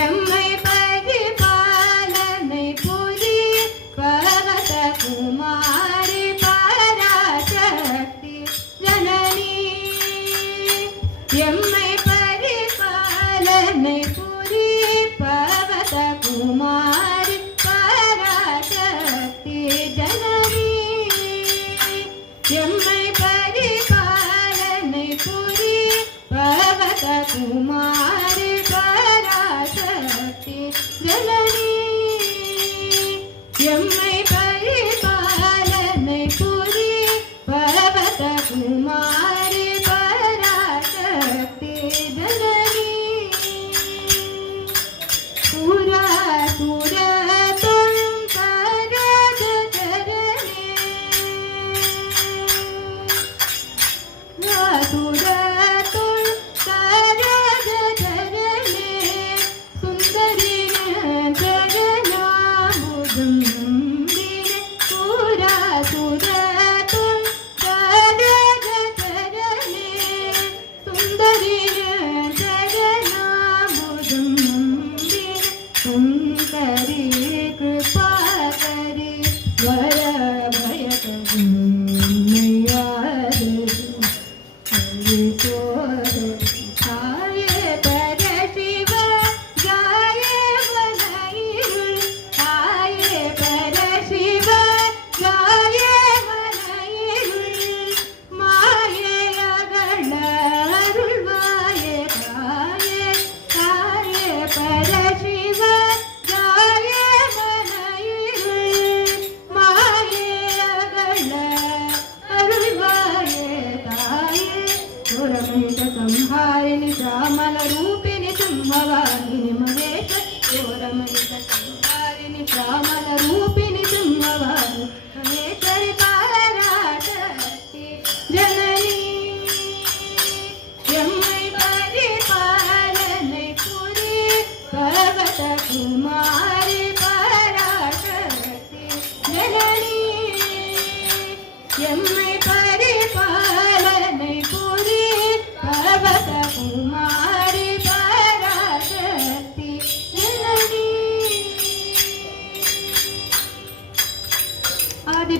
எம்மை பரிபாலனை புரி பர்வத குமாரி பராசக்தி ஜனனி. எம்மை பரிபாலனை புரி பர்வத குமாரி பராசக்தி ஜனனி. எம்மை பரிபாலனை புரி பர்வத குமாரி பராசக்தி ஜனனி. எம்மை பரிபாலனை புரி பர்வத குமாரி பராசக்தி ஜனனி. சுரா சுர संहारिणि श्यामल रूपिणि सिंहवाहिनि महेश. चोरमणित संहारिणि श्यामल रूपिणि सिंहवाहिनि महेश्वरि पराशक्ति जननी. एम्मै परिपालनै पुरी पर्वत कुमारी पराशक्ति जननी. एम्मै परिपालनै पुरी पर्वत कुमारी पराशक्ति जननी. आदि